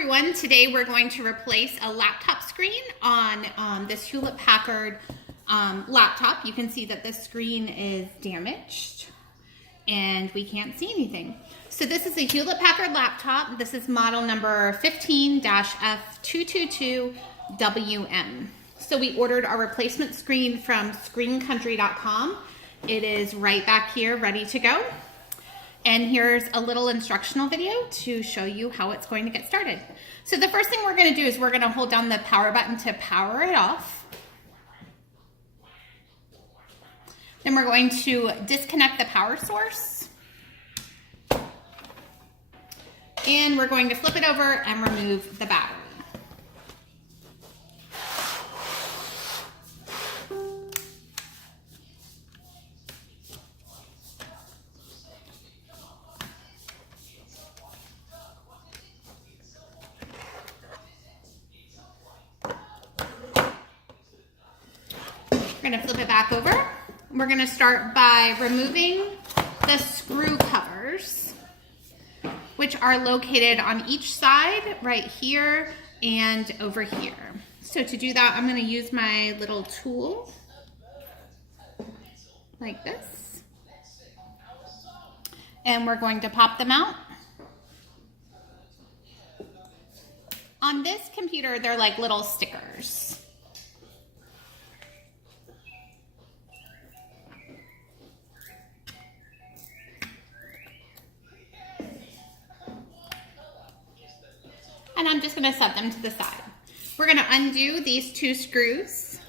everyone. Today we're going to replace a laptop screen on this Hewlett-Packard laptop. You can see that the screen is damaged and we can't see anything. So this is a Hewlett-Packard laptop. This is model number 15-F222WM. So we ordered our replacement screen from screencountry.com. It is right back here ready to go. And here's a little instructional video to show you how it's going to get started. So the first thing we're going to do is we're going to hold down the power button to power it off. Then we're going to disconnect the power source. And we're going to flip it over and remove the battery. We're going to flip it back over. We're going to start by removing the screw covers, which are located on each side, right here and over here. So to do that, I'm going to use my little tool like this. And we're going to pop them out. On this computer, they're like little stickers. And I'm just going to set them to the side. We're going to undo these two screws.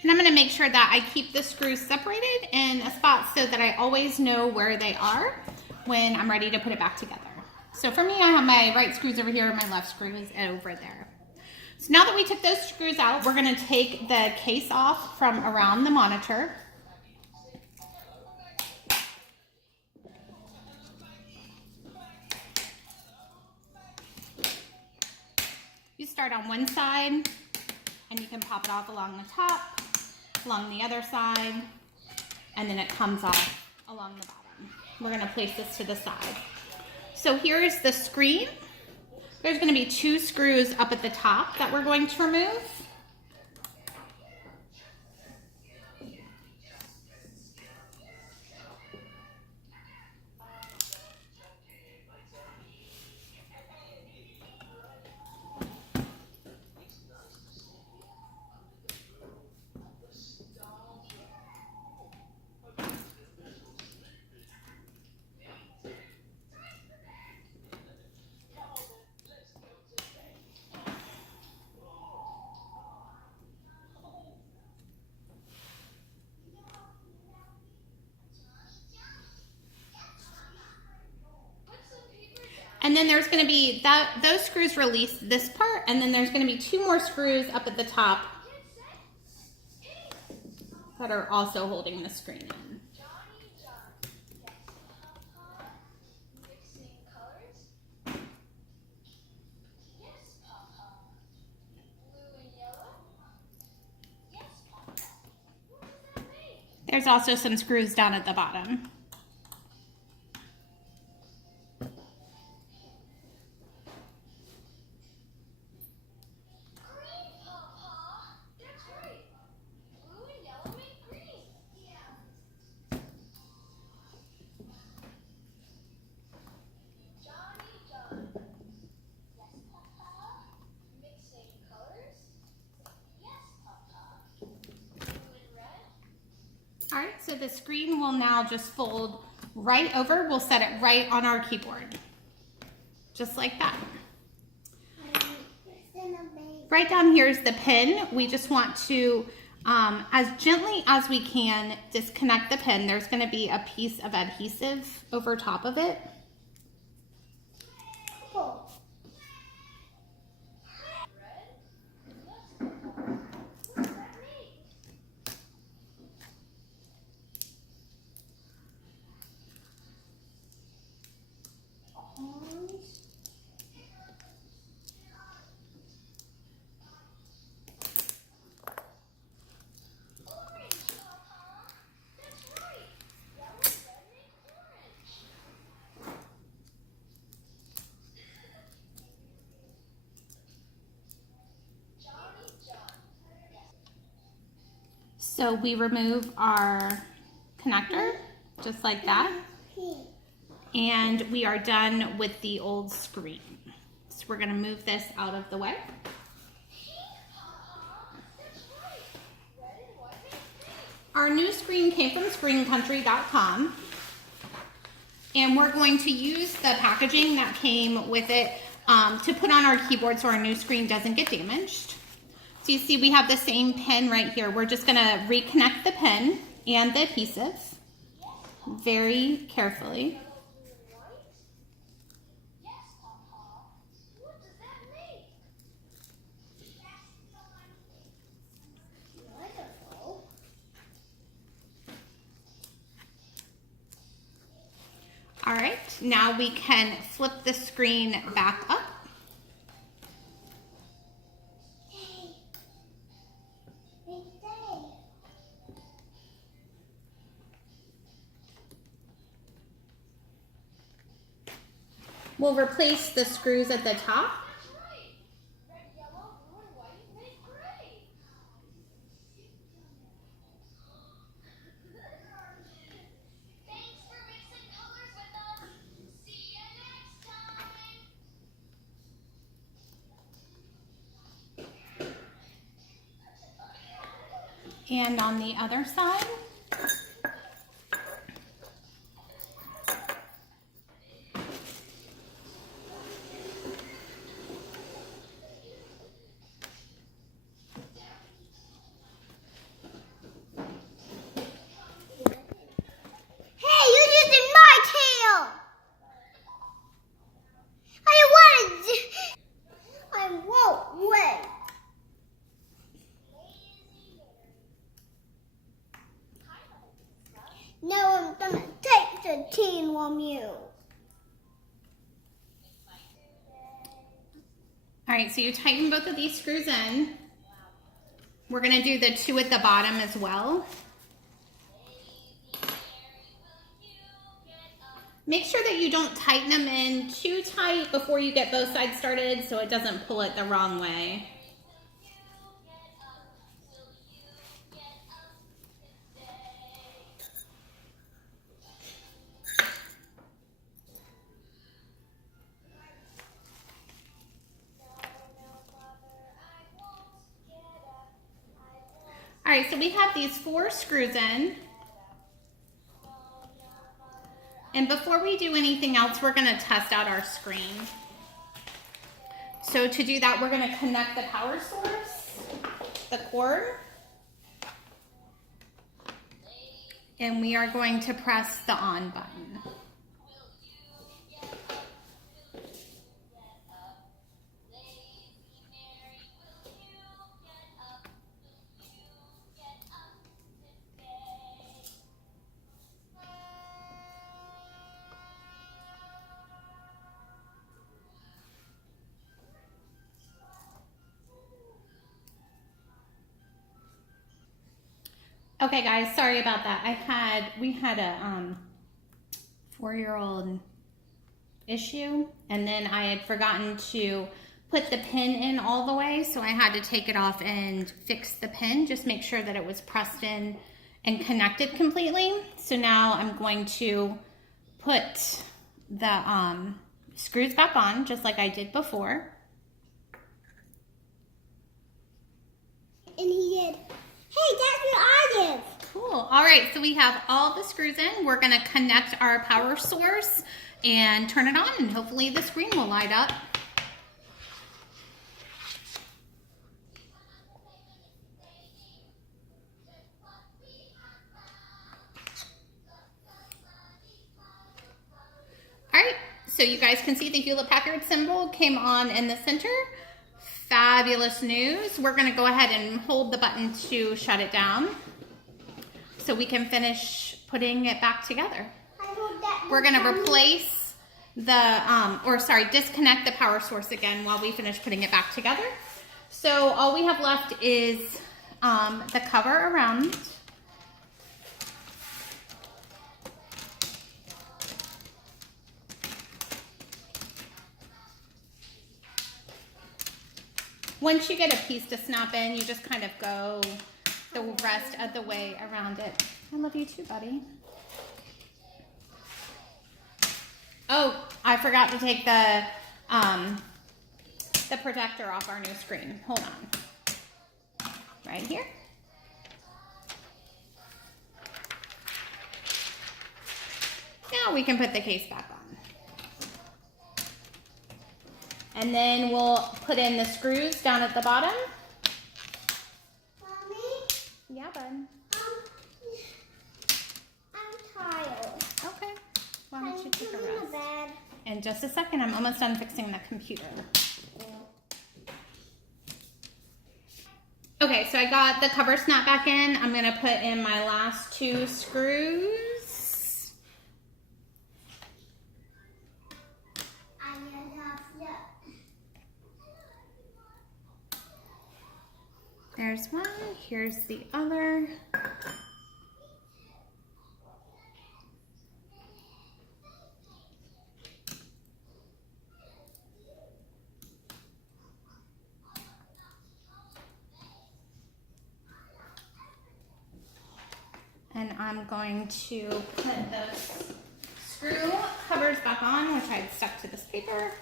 And I'm going to make sure that I keep the screws separated in a spot so that I always know where they are when I'm ready to put it back together. So for me, I have my right screws over here, my left screws over there. So now that we took those screws out, we're going to take the case off from around the monitor. You start on one side, and you can pop it off along the top, along the other side, and then it comes off along the bottom. We're going to place this to the side. So here's the screen. There's going to be two screws up at the top that we're going to remove. And then there's going to be those screws release this part, and then there's going to be two more screws up at the top that are also holding the screen in. There's also some screws down at the bottom. All right, so the screen will now just fold right over. We'll set it right on our keyboard, just like that. Right down here is the pin. We just want to, as gently as we can, disconnect the pin. There's going to be a piece of adhesive over top of it. So we remove our connector, just like that. And we are done with the old screen. So we're gonna move this out of the way. Our new screen came from screencountry.com. And we're going to use the packaging that came with it to put on our keyboard so our new screen doesn't get damaged. So you see we have the same pin right here. We're just gonna reconnect the pin and the adhesive very carefully. All right, now we can flip the screen back up. We'll replace the screws at the top. And on the other side. Hey, you just did my tail! I won't wait. Now I'm gonna take the tin from you. All right, so you tighten both of these screws in. We're gonna do the two at the bottom as well. Make sure that you don't tighten them in too tight before you get both sides started so it doesn't pull it the wrong way. All right, so we have these 4 screws in. And before we do anything else, we're gonna test out our screen. So to do that, we're gonna connect the power source, the cord, and we are going to press the on button. Okay guys, sorry about that. We had a 4-year-old issue, and then I had forgotten to put the pin in all the way, so I had to take it off and fix the pin, just make sure that it was pressed in and connected completely. So now I'm going to put the screws back on, just like I did before. And he did. Hey, that's what I did. Cool. All right, so we have all the screws in. We're gonna connect our power source and turn it on, and hopefully the screen will light up. All right, so you guys can see the Hewlett-Packard symbol came on in the center. Fabulous news. We're gonna go ahead and hold the button to shut it down so we can finish putting it back together. We're gonna replace the, disconnect the power source again while we finish putting it back together. So all we have left is the cover around it. Once you get a piece to snap in, you just kind of go the rest of the way around it. I love you too, buddy. Oh, I forgot to take the protector off our new screen. Hold on. Right here. Now we can put the case back on. And then we'll put in the screws down at the bottom. Mommy? Yeah, bud. I'm tired. Okay. Why don't you take a Can you put me in rest? the bed? In just a second, I'm almost done fixing the computer. Okay, so I got the cover snap back in. I'm gonna put in my last 2 screws. I have There's one, here's the other. And I'm going to put the screw covers back on, which I had stuck to this paper.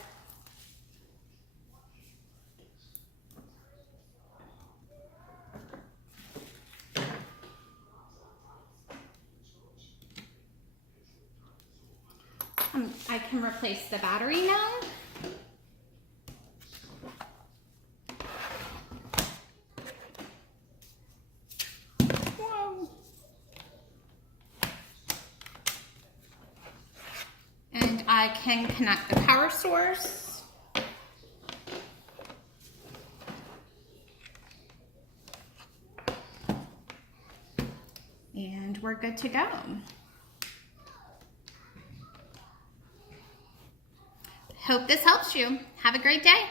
I can replace the battery now. Whoa. And I can connect the power source. And we're good to go. Hope this helps you. Have a great day.